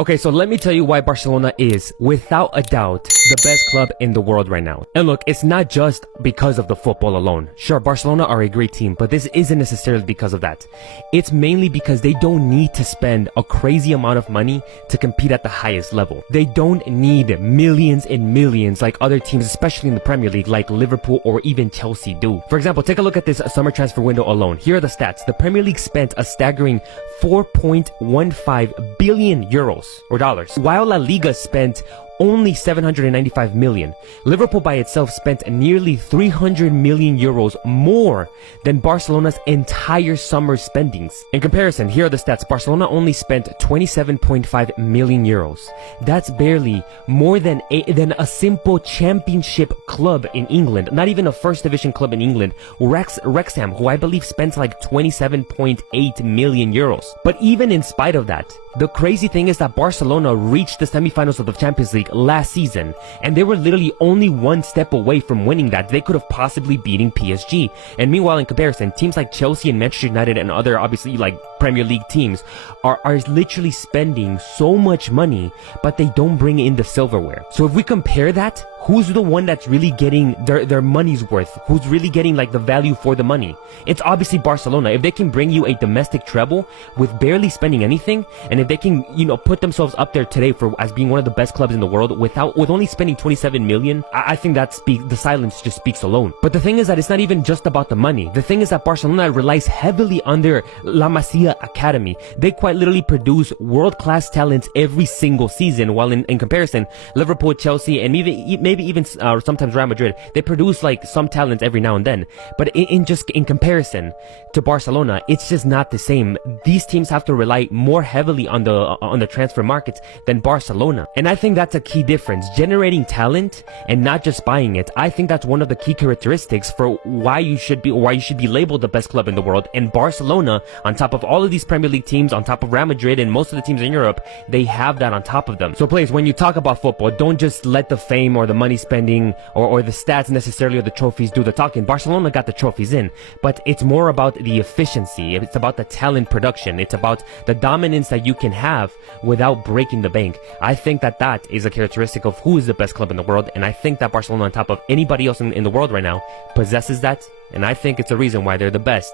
Okay, so let me tell you why Barcelona is, without a doubt, the best club in the world right now. And look, it's not just because of the football alone. Sure, Barcelona are a great team, but this isn't necessarily because of that. It's mainly because they don't need to spend a crazy amount of money to compete at the highest level. They don't need millions and millions like other teams, especially in the Premier League, like Liverpool or even Chelsea do. For example, take a look at this summer transfer window alone. Here are the stats. The Premier League spent a staggering 4.15 billion euros or dollars, while La Liga spent only 795 million. Liverpool by itself spent nearly 300 million euros more than Barcelona's entire summer spendings. In comparison, here are the stats. Barcelona only spent 27.5 million euros. That's barely more than a simple championship club in England, not even a first division club in England, Wrexham, who I believe spent like 27.8 million euros. But even in spite of that, the crazy thing is that Barcelona reached the semifinals of the Champions League last season, and they were literally only one step away from winning that. They could have possibly beaten PSG. And meanwhile, in comparison, teams like Chelsea and Manchester United and other, obviously, like Premier League teams are literally spending so much money, but they don't bring in the silverware. So if we compare that, who's the one that's really getting their money's worth? Who's really getting like the value for the money? It's obviously Barcelona. If they can bring you a domestic treble with barely spending anything, and if they can, put themselves up there today as being one of the best clubs in the world with only spending 27 million, I think the silence just speaks alone. But the thing is that it's not even just about the money. The thing is that Barcelona relies heavily on their La Masia Academy. They quite literally produce world-class talents every single season, while in comparison, Liverpool, Chelsea, and maybe even sometimes Real Madrid, they produce like some talent every now and then. But in comparison to Barcelona, it's just not the same. These teams have to rely more heavily on the transfer markets than Barcelona. And I think that's a key difference. Generating talent and not just buying it. I think that's one of the key characteristics for why you should be labeled the best club in the world. And Barcelona, on top of all of these Premier League teams, on top of Real Madrid and most of the teams in Europe, they have that on top of them. So please, when you talk about football, don't just let the fame or the money spending or the stats necessarily or the trophies do the talking. Barcelona got the trophies in, but it's more about the efficiency. It's about the talent production. It's about the dominance that you can have without breaking the bank. I think that is a characteristic of who is the best club in the world, and I think that Barcelona, on top of anybody else in the world right now, possesses that, and I think it's a reason why they're the best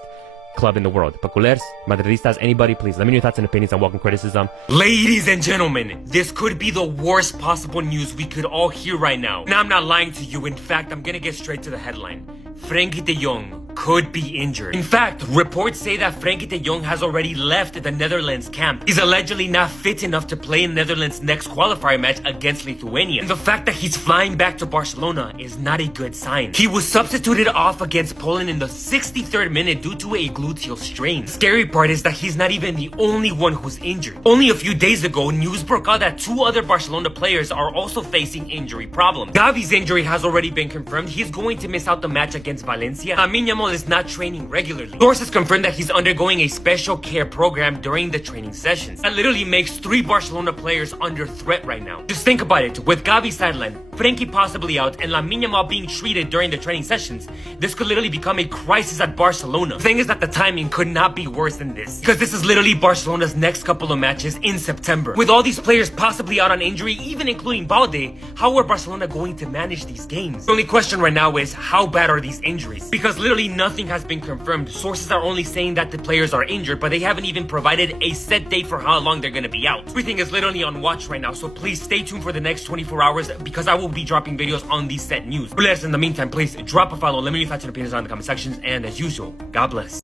club in the world. But culers, Madridistas, anybody, please let me know your thoughts and opinions on welcome criticism. Ladies and gentlemen, this could be the worst possible news we could all hear right now. Now, I'm not lying to you. In fact, I'm gonna get straight to the headline. Frenkie de Jong could be injured. In fact, reports say that Frenkie de Jong has already left the Netherlands camp. He's allegedly not fit enough to play in Netherlands' next qualifier match against Lithuania. And the fact that he's flying back to Barcelona is not a good sign. He was substituted off against Poland in the 63rd minute due to a gluteal strain. The scary part is that he's not even the only one who's injured. Only a few days ago, news broke out that two other Barcelona players are also facing injury problems. Gavi's injury has already been confirmed. He's going to miss out the match against Valencia. Lamine Yamal is not training regularly. Sources confirmed that he's undergoing a special care program during the training sessions. That literally makes 3 Barcelona players under threat right now. Just think about it. With Gavi sidelined, Frenkie possibly out, and Lamine Yamal being treated during the training sessions, this could literally become a crisis at Barcelona. The thing is that the timing could not be worse than this, because this is literally Barcelona's next couple of matches in September. With all these players possibly out on injury, even including Balde, how are Barcelona going to manage these games? The only question right now is, how bad are these injuries? Because literally nothing has been confirmed. Sources are only saying that the players are injured, but they haven't even provided a set date for how long they're going to be out. Everything is literally on watch right now, so please stay tuned for the next 24 hours because I will be dropping videos on these set news. But in the meantime, please drop a follow, let me know your thoughts and opinions on the comment sections, and as usual, God bless.